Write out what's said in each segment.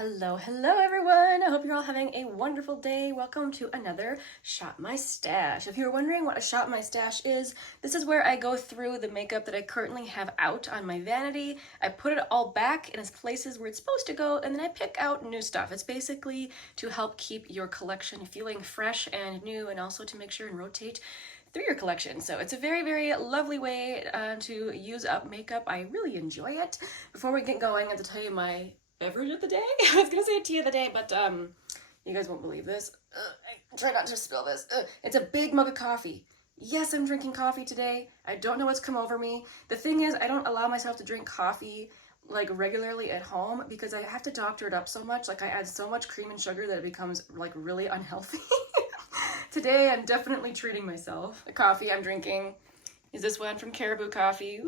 Hello everyone! I hope you're all having a wonderful day. Welcome to another Shop My Stash. If you're wondering what a Shop My Stash is, this is where I go through the makeup that I currently have out on my vanity. I put it all back in its places where it's supposed to go, and then I pick out new stuff. It's basically to help keep your collection feeling fresh and new, and also to make sure and rotate through your collection. So it's a very, very lovely way to use up makeup. I really enjoy it. Before we get going, I have to tell you my beverage of the day. I was gonna say tea of the day, but you guys won't believe this. I try not to spill this. It's a big mug of coffee. Yes, I'm drinking coffee today. I don't know what's come over me. The thing is, I don't allow myself to drink coffee like regularly at home because I have to doctor it up so much. Like I add so much cream and sugar that it becomes like really unhealthy. Today I'm definitely treating myself. The coffee I'm drinking is this one from Caribou Coffee,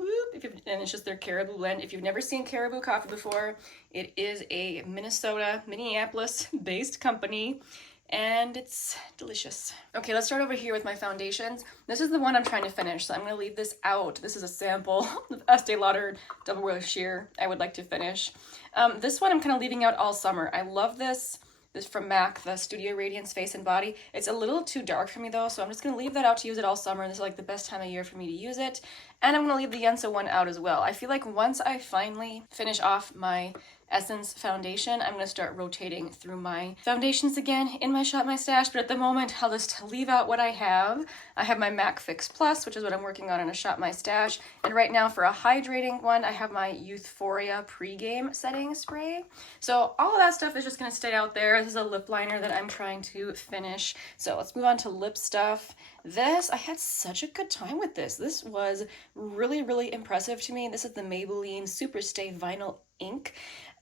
and it's just their Caribou blend. If you've never seen Caribou Coffee before, it is a Minneapolis-based company, and it's delicious. Okay, let's start over here with my foundations. This is the one I'm trying to finish, so I'm gonna leave this out. This is a sample of Estee Lauder Double Wear Sheer I would like to finish. This one I'm kind of leaving out all summer. I love this. This from MAC, the Studio Radiance Face and Body. It's a little too dark for me though, so I'm just gonna leave that out to use it all summer. This is like the best time of year for me to use it. And I'm gonna leave the Yensa one out as well. I feel like once I finally finish off my Essence foundation, I'm gonna start rotating through my foundations again in my Shop My Stash, but at the moment I'll just leave out what I have. I have my MAC Fix Plus, which is what I'm working on in a Shop My Stash, and right now for a hydrating one, I have my Youthforia Pregame Setting Spray. So all of that stuff is just gonna stay out there. This is a lip liner that I'm trying to finish. So let's move on to lip stuff. This, I had such a good time with this. This was really, really impressive to me. This is the Maybelline Superstay Vinyl Ink.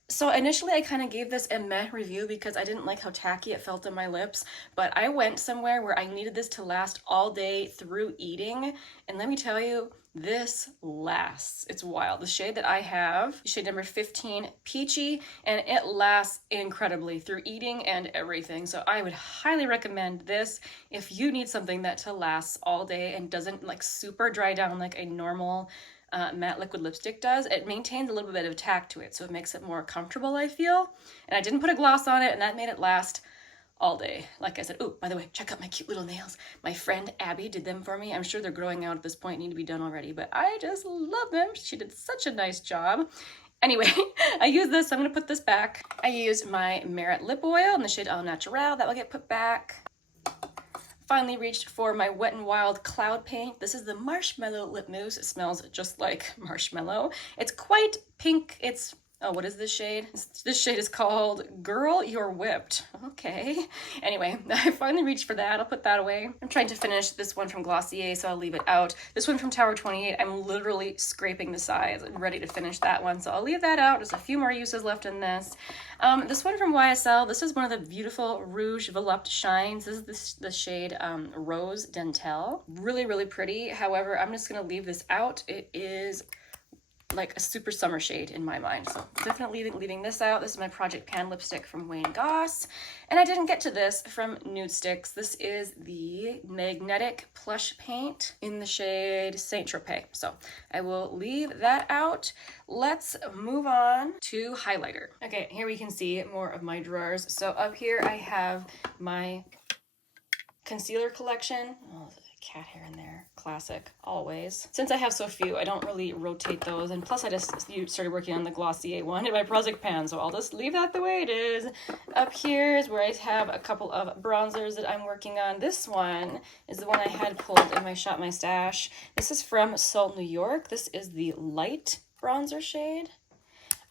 So initially I kind of gave this a meh review because I didn't like how tacky it felt on my lips, but I went somewhere where I needed this to last all day through eating, and let me tell you, this lasts. It's wild. The shade that I have, shade number 15, Peachy, and it lasts incredibly through eating and everything. So I would highly recommend this if you need something that to last all day and doesn't like super dry down like a normal matte liquid lipstick does. It maintains a little bit of tact to it, so it makes it more comfortable, I feel. And I didn't put a gloss on it, and that made it last all day. Like I said, oh, by the way, check out my cute little nails. My friend Abby did them for me. I'm sure they're growing out at this point, need to be done already, but I just love them. She did such a nice job. Anyway, I use this, so I'm gonna put this back. I used my Merit lip oil in the shade Au Naturel. That will get put back. Finally reached for my Wet n Wild Cloud Paint. This is the Marshmallow Lip Mousse. It smells just like marshmallow. It's quite pink. It's, oh, what is this shade? This shade is called Girl, You're Whipped. Okay. Anyway, I finally reached for that. I'll put that away. I'm trying to finish this one from Glossier, so I'll leave it out. This one from Tower 28, I'm literally scraping the sides and ready to finish that one, so I'll leave that out. There's a few more uses left in this. This one from YSL, this is one of the beautiful Rouge Volupte Shines. This is the shade Rose Dentelle. Really, really pretty. However, I'm just gonna leave this out. It is like a super summer shade in my mind, so definitely leaving this out. This is my Project Pan lipstick from Wayne Goss, and I didn't get to this from Nudestix. This is the Magnetic Plush Paint in the shade Saint Tropez, so I will leave that out. Let's move on to highlighter. Okay, here we can see more of my drawers. So up here I have my concealer collection. Oh, cat hair in there, classic, always. Since I have so few, I don't really rotate those, and plus I just started working on the Glossier one in my Project Pan, so I'll just leave that the way it is. Up here is where I have a couple of bronzers that I'm working on. This one is the one I had pulled in my Shop My Stash. This is from Salt New York. This is the light bronzer shade.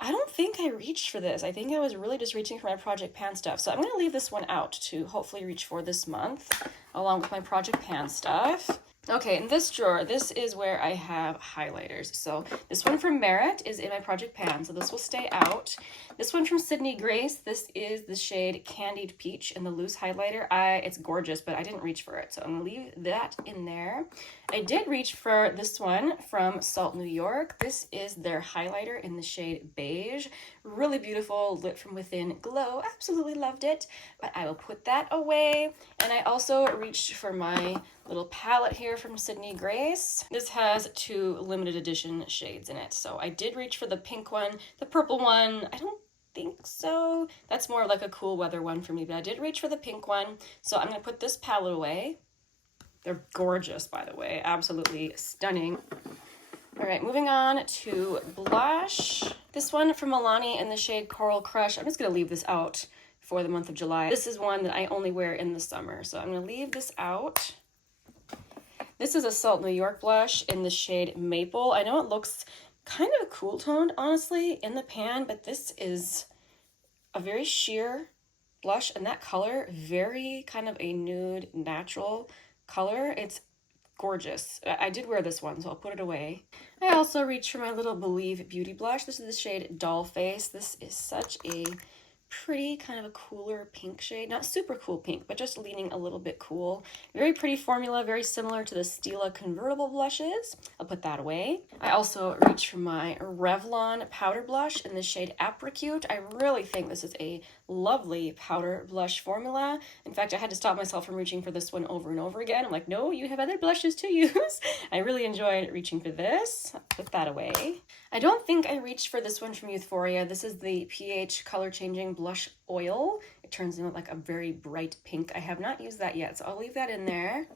I don't think I reached for this. I think I was really just reaching for my Project Pan stuff. So I'm going to leave this one out to hopefully reach for this month, along with my Project Pan stuff. Okay, in this drawer, this is where I have highlighters. So this one from Merit is in my Project Pan, so this will stay out. This one from Sydney Grace, this is the shade Candied Peach in the loose highlighter. It's gorgeous, but I didn't reach for it, so I'm gonna leave that in there. I did reach for this one from Salt New York. This is their highlighter in the shade Beige. Really beautiful, lit from within glow. Absolutely loved it, but I will put that away. And I also reached for my little palette here from Sydney Grace. This has 2 limited edition shades in it, so I did reach for the pink one. The purple one, I don't think so. That's more like a cool weather one for me, but I did reach for the pink one. So I'm gonna put this palette away. They're gorgeous, by the way, absolutely stunning. All right, moving on to blush. This one from Milani in the shade Coral Crush. I'm just gonna leave this out for the month of July. This is one that I only wear in the summer, so I'm gonna leave this out. This is a Salt New York blush in the shade Maple. I know it looks kind of cool toned, honestly, in the pan, but this is a very sheer blush, and that color, very kind of a nude, natural color. It's gorgeous. I did wear this one, so I'll put it away. I also reached for my little Believe Beauty blush. This is the shade Doll Face. This is such a pretty, kind of a cooler pink shade. Not super cool pink, but just leaning a little bit cool. Very pretty formula, very similar to the Stila convertible blushes. I'll put that away. I also reached for my Revlon powder blush in the shade Apricot. I really think this is a lovely powder blush formula. In fact, I had to stop myself from reaching for this one over and over again. I'm like, no, you have other blushes to use. I really enjoyed reaching for this. I'll put that away. I don't think I reached for this one from Euphoria. This is the pH Color Changing Blush Oil. It turns into like a very bright pink. I have not used that yet, so I'll leave that in there.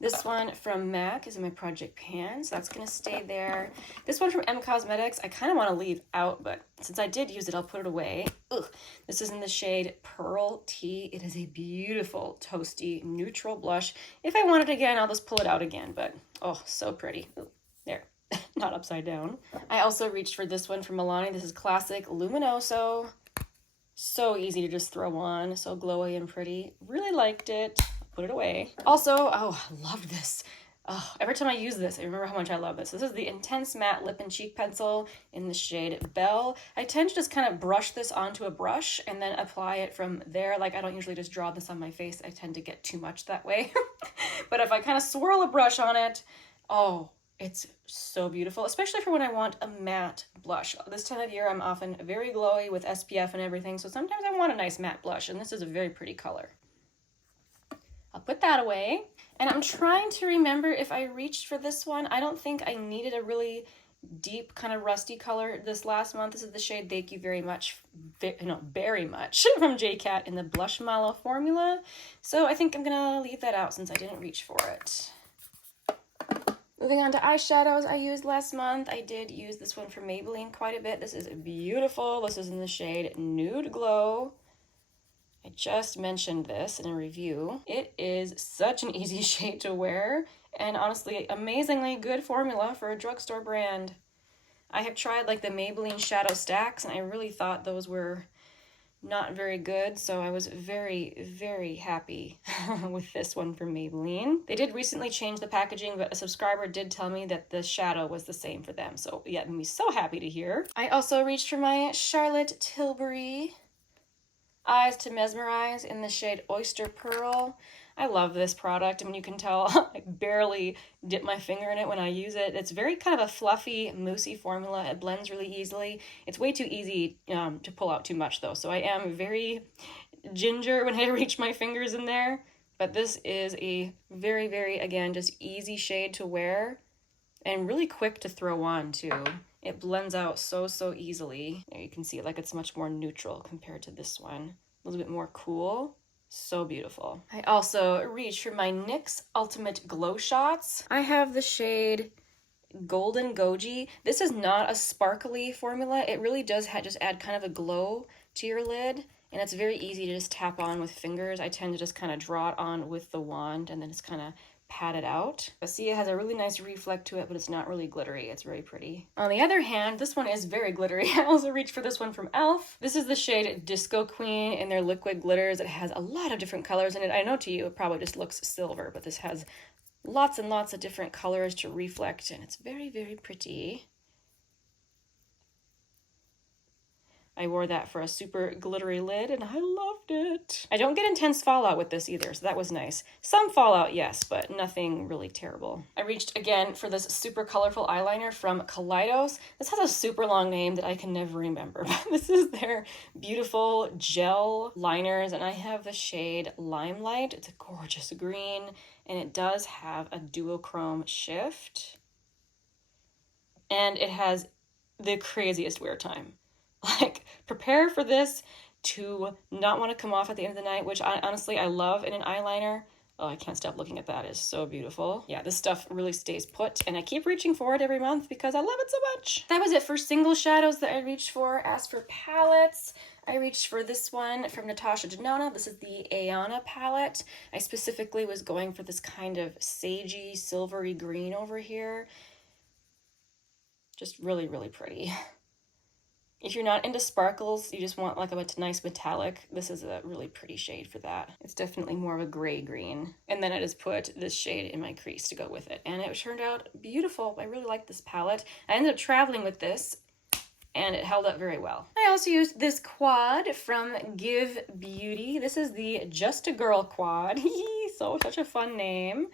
This one from MAC is in my project pan, so that's gonna stay there. This one from M Cosmetics, I kind of want to leave out, but since I did use it, I'll put it away. Ugh. This is in the shade Pearl Tea. It is a beautiful, toasty, neutral blush. If I want it again, I'll just pull it out again, but oh, so pretty. Ooh, there. Not upside down. I also reached for this one from Milani. This is Classic Luminoso. So easy to just throw on, so glowy and pretty. Really liked it. Put it away. Also, oh, I love this. Oh, every time I use this, I remember how much I love this. This is the Intense Matte Lip and Cheek Pencil in the shade Belle. I tend to just kind of brush this onto a brush and then apply it from there. Like, I don't usually just draw this on my face. I tend to get too much that way. But if I kind of swirl a brush on it, oh, it's so beautiful, especially for when I want a matte blush. This time of year, I'm often very glowy with SPF and everything, so sometimes I want a nice matte blush, and this is a very pretty color. I'll put that away, and I'm trying to remember if I reached for this one. I don't think I needed a really deep, kind of rusty color this last month. This is the shade Thank You Very Much, Very Much from JCat in the Blush Mallow formula, so I think I'm gonna leave that out since I didn't reach for it. Moving on to eyeshadows I used last month. I did use this one from Maybelline quite a bit. This is beautiful. This is in the shade Nude Glow. I just mentioned this in a review. It is such an easy shade to wear, and honestly, amazingly good formula for a drugstore brand. I have tried like the Maybelline Shadow Stacks, and I really thought those were not very good, so I was very, very happy with this one from Maybelline. They did recently change the packaging, but a subscriber did tell me that the shadow was the same for them, so yeah, I'm so happy to hear. I also reached for my Charlotte Tilbury Eyes to Mesmerize in the shade Oyster Pearl. I love this product. I mean, you can tell I barely dip my finger in it when I use it. It's very kind of a fluffy, moussey formula. It blends really easily. It's way too easy to pull out too much, though. So I am very ginger when I reach my fingers in there. But this is a very, very, again, just easy shade to wear and really quick to throw on, too. It blends out so, so easily. There you can see it, like it's much more neutral compared to this one. A little bit more cool. So beautiful. I also reached for my NYX Ultimate Glow Shots. I have the shade Golden Goji. This is not a sparkly formula. It really does just add kind of a glow to your lid, and it's very easy to just tap on with fingers. I tend to just kind of draw it on with the wand and then just kind of pat it out. But see, it has a really nice reflect to it, but it's not really glittery. It's very pretty. On the other hand, this one is very glittery. I also reached for this one from e.l.f. This is the shade Disco Queen in their liquid glitters. It has a lot of different colors in it. I know to you it probably just looks silver, but this has lots and lots of different colors to reflect, and it's very, very pretty. I wore that for a super glittery lid, and I loved it. I don't get intense fallout with this either, so that was nice. Some fallout, yes, but nothing really terrible. I reached again for this super colorful eyeliner from Kaleidos. This has a super long name that I can never remember, but this is their beautiful gel liners, and I have the shade Limelight. It's a gorgeous green, and it does have a duochrome shift, and it has the craziest wear time. Like, prepare for this to not want to come off at the end of the night, which honestly I love in an eyeliner. Oh, I can't stop looking at that. It's so beautiful. Yeah, this stuff really stays put, and I keep reaching for it every month because I love it so much. That was it for single shadows that I reached for. As for palettes, I reached for this one from Natasha Denona. This is the Ayana palette. I specifically was going for this kind of sagey, silvery green over here. Just really, really pretty. If you're not into sparkles, you just want like a nice metallic, this is a really pretty shade for that. It's definitely more of a gray green. And then I just put this shade in my crease to go with it. And it turned out beautiful. I really like this palette. I ended up traveling with this and it held up very well. I also used this quad from Give Beauty. This is the Just a Girl quad. So such a fun name.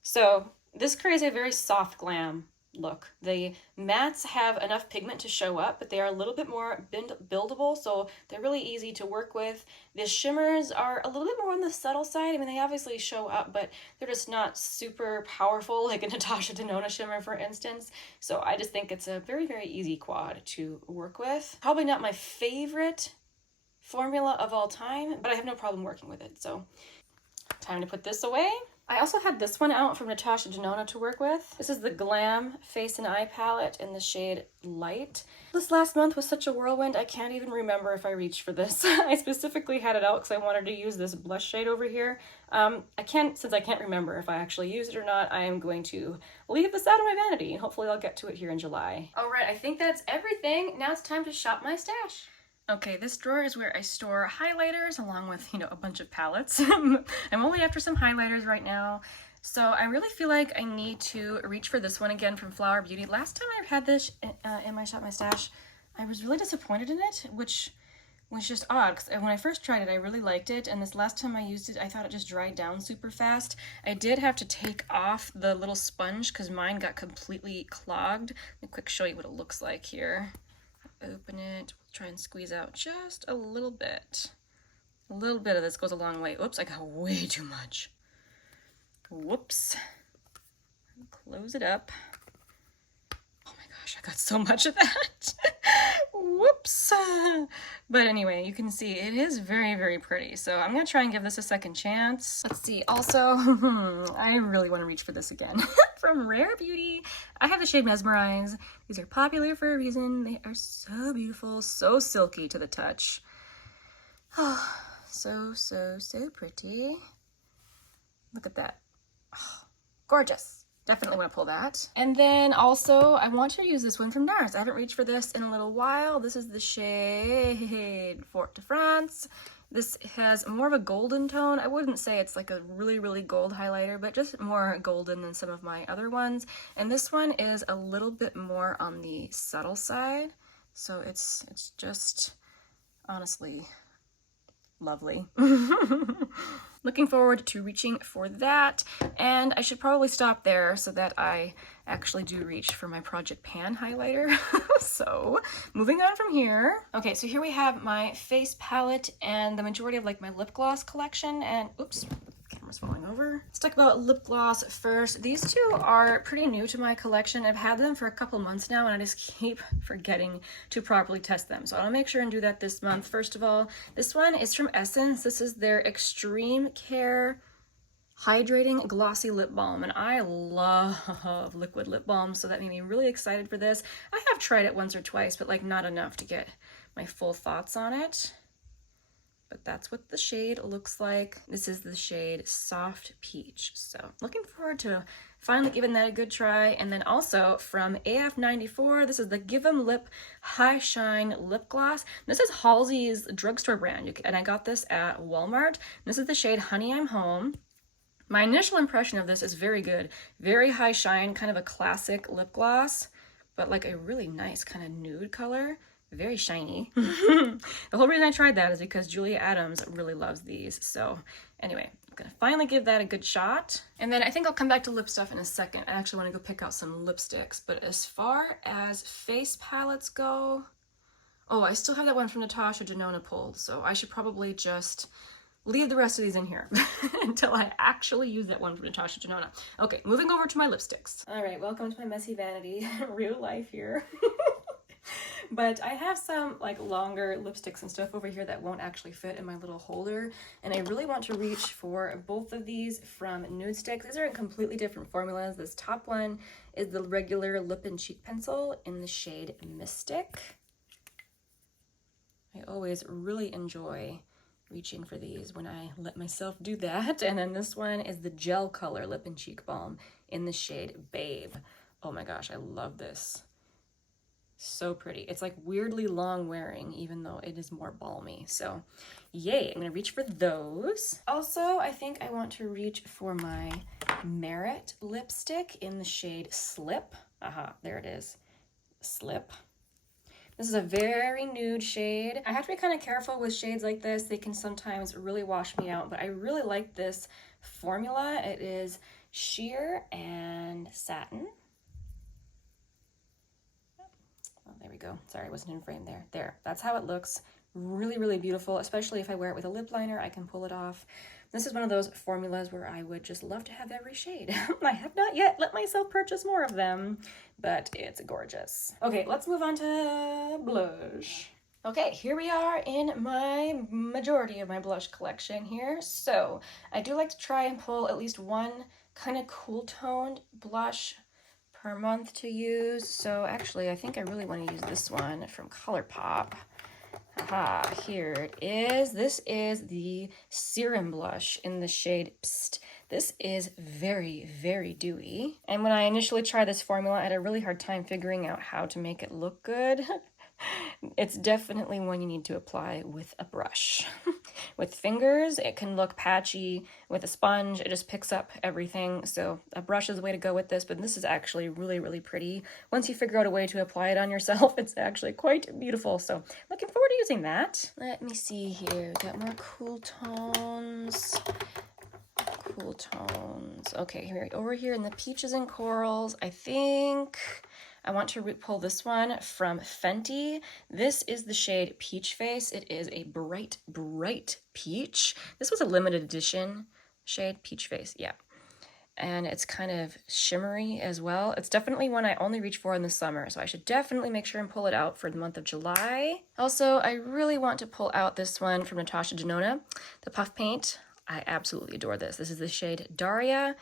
So this creates a very soft glam look. The mattes have enough pigment to show up, but they are a little bit more buildable, so they're really easy to work with. The shimmers are a little bit more on the subtle side. I mean, they obviously show up, but they're just not super powerful, like a Natasha Denona shimmer, for instance. So I just think it's a very, very easy quad to work with. Probably not my favorite formula of all time, but I have no problem working with it. So time to put this away. I also had this one out from Natasha Denona to work with. This is the Glam Face and Eye Palette in the shade Light. This last month was such a whirlwind, I can't even remember if I reached for this. I specifically had it out because I wanted to use this blush shade over here. Since I can't remember if I actually used it or not, I am going to leave this out of my vanity, and hopefully I'll get to it here in July. All right, I think that's everything. Now it's time to shop my stash. Okay, this drawer is where I store highlighters along with, you know, a bunch of palettes. I'm only after some highlighters right now. So I really feel like I need to reach for this one again from Flower Beauty. Last time I had this in my Shop My Stash, I was really disappointed in it, which was just odd because when I first tried it, I really liked it. And this last time I used it, I thought it just dried down super fast. I did have to take off the little sponge because mine got completely clogged. Let me quick show you what it looks like here. Open it, try and squeeze out just a little bit. A little bit of this goes a long way. Oops, I got way too much. Whoops. Close it up. Oh my gosh, I got so much of that. Whoops. But anyway, you can see it is very, very pretty. So I'm going to try and give this a second chance. Let's see. Also, I really want to reach for this again. From Rare Beauty, I have the shade Mesmerize. These are popular for a reason. They are so beautiful, so silky to the touch. Oh, so, so, so pretty. Look at that. Oh, gorgeous. Definitely want to pull that. And then also, I want to use this one from NARS. I haven't reached for this in a little while. This is the shade Fort de France. This has more of a golden tone. I wouldn't say it's like a really, really gold highlighter, but just more golden than some of my other ones. And this one is a little bit more on the subtle side. So it's just honestly lovely. Looking forward to reaching for that, and I should probably stop there so that I actually do reach for my Project Pan highlighter. So moving on from here. Okay, so here we have my face palette and the majority of like my lip gloss collection, and oops, camera's falling over. Let's talk about lip gloss first. These two are pretty new to my collection. I've had them for a couple months now and I just keep forgetting to properly test them. So I'll make sure and do that this month. First of all, this one is from Essence. This is their Extreme Care Hydrating Glossy Lip Balm, and I love liquid lip balm, so that made me really excited for this. I have tried it once or twice, but like not enough to get my full thoughts on it. But that's what the shade looks like. This is the shade Soft Peach. So looking forward to finally giving that a good try. And then also from AF94, this is the Give 'em Lip High Shine Lip Gloss. This is Halsey's drugstore brand, and I got this at Walmart. This is the shade Honey I'm Home. My initial impression of this is very good. Very high shine, kind of a classic lip gloss, but like a really nice kind of nude color. Very shiny. The whole reason I tried that is because Julia Adams really loves these. So anyway, I'm gonna finally give that a good shot. And then I think I'll come back to lip stuff in a second. I actually want to go pick out some lipsticks. But as far as face palettes go, oh, I still have that one from Natasha Denona pulled. So I should probably just leave the rest of these in here until I actually use that one from Natasha Denona. Okay, moving over to my lipsticks. All right, welcome to my messy vanity. Real life here. But I have some like longer lipsticks and stuff over here that won't actually fit in my little holder, and I really want to reach for both of these from Nudestix. These are in completely different formulas. This top one is the regular lip and cheek pencil in the shade Mystic. I always really enjoy reaching for these when I let myself do that. And then this one is the gel color lip and cheek balm in the shade Babe. Oh my gosh, I love this. So pretty. It's like weirdly long wearing, even though it is more balmy. So yay, I'm gonna reach for those. Also, I think I want to reach for my Merit lipstick in the shade Slip. Aha, there it is, Slip. This is a very nude shade. I have to be kind of careful with shades like this. They can sometimes really wash me out, but I really like this formula. It is sheer and satin. Oh, there we go. Sorry, I wasn't in frame there. There, that's how it looks. Really, really beautiful, especially if I wear it with a lip liner, I can pull it off. This is one of those formulas where I would just love to have every shade. I have not yet let myself purchase more of them, but it's gorgeous. Okay, let's move on to blush. Okay, here we are in my majority of my blush collection here. So I do like to try and pull at least one kind of cool toned blush per month to use. So actually, I think I really want to use this one from ColourPop. Aha, here it is. This is the Serum Blush in the shade Psst. This is very, very dewy. And when I initially tried this formula, I had a really hard time figuring out how to make it look good. It's definitely one you need to apply with a brush. With fingers, it can look patchy. With a sponge, it just picks up everything. So a brush is the way to go with this, but this is actually really, really pretty. Once you figure out a way to apply it on yourself, it's actually quite beautiful. So looking forward to using that. Let me see here. We got more cool tones. Cool tones. Okay, here over here in the peaches and corals, I think I want to pull this one from Fenty. This is the shade Peach Face. It is a bright, bright peach. This was a limited edition shade, Peach Face, yeah. And it's kind of shimmery as well. It's definitely one I only reach for in the summer, so I should definitely make sure and pull it out for the month of July. Also, I really want to pull out this one from Natasha Denona, the Puff Paint. I absolutely adore this. This is the shade Daria.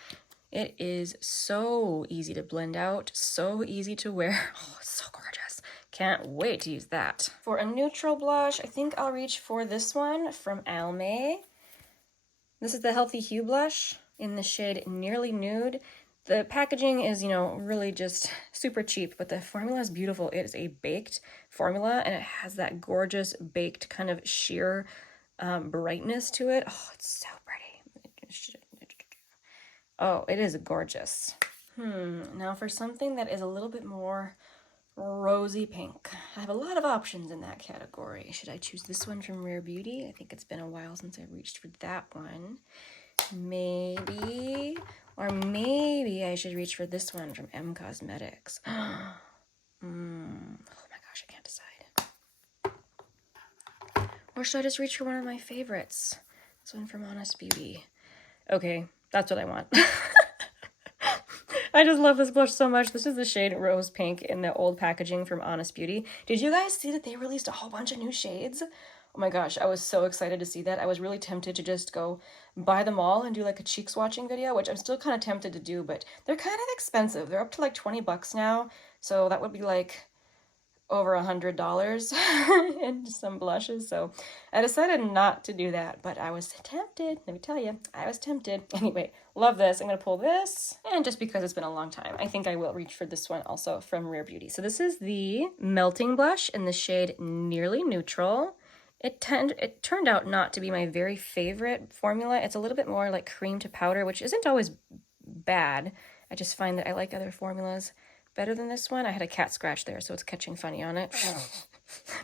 It is so easy to blend out, so easy to wear. Oh, it's so gorgeous. Can't wait to use that. For a neutral blush, I think I'll reach for this one from Almay. This is the Healthy Hue blush in the shade Nearly Nude. The packaging is, you know, really just super cheap, but the formula is beautiful. It is a baked formula, and it has that gorgeous baked kind of sheer brightness to it. Oh, it's so pretty. Oh, it is gorgeous. Now for something that is a little bit more rosy pink. I have a lot of options in that category. Should I choose this one from Rare Beauty? I think it's been a while since I reached for that one. Maybe. Or maybe I should reach for this one from M Cosmetics. Oh my gosh, I can't decide. Or should I just reach for one of my favorites? This one from Honest Beauty. Okay, that's what I want. I just love this blush so much. This is the shade Rose Pink in the old packaging from Honest Beauty. Did you guys see that they released a whole bunch of new shades? Oh my gosh, I was so excited to see that. I was really tempted to just go buy them all and do like a cheek swatching video, which I'm still kind of tempted to do, but they're kind of expensive. They're up to like 20 bucks now. So that would be like over $100 and some blushes. So I decided not to do that, but I was tempted. Let me tell you, I was tempted. Anyway, love this. I'm going to pull this. And just because it's been a long time, I think I will reach for this one also from Rare Beauty. So this is the Melting Blush in the shade Nearly Neutral. It turned out not to be my very favorite formula. It's a little bit more like cream to powder, which isn't always bad. I just find that I like other formulas better than this one. I had a cat scratch there, so it's catching funny on it.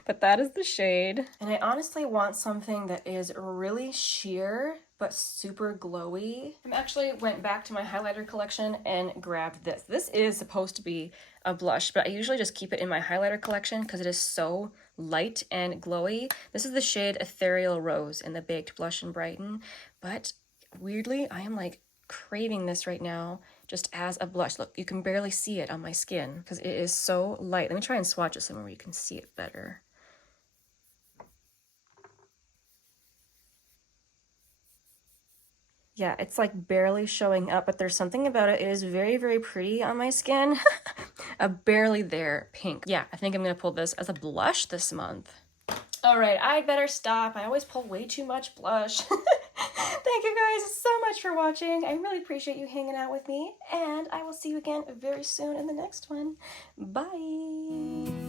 But that is the shade. And I honestly want something that is really sheer, but super glowy. I actually went back to my highlighter collection and grabbed this. This is supposed to be a blush, but I usually just keep it in my highlighter collection because it is so light and glowy. This is the shade Ethereal Rose in the Baked Blush and Brighten. But weirdly, I am like craving this right now just as a blush. Look, you can barely see it on my skin because it is so light. Let me try and swatch it somewhere where you can see it better. Yeah, it's like barely showing up, but there's something about it. It is very, very pretty on my skin. A barely there pink. Yeah, I think I'm gonna pull this as a blush this month. All right, I better stop. I always pull way too much blush. Thank you guys so much for watching. I really appreciate you hanging out with me, and I will see you again very soon in the next one. Bye.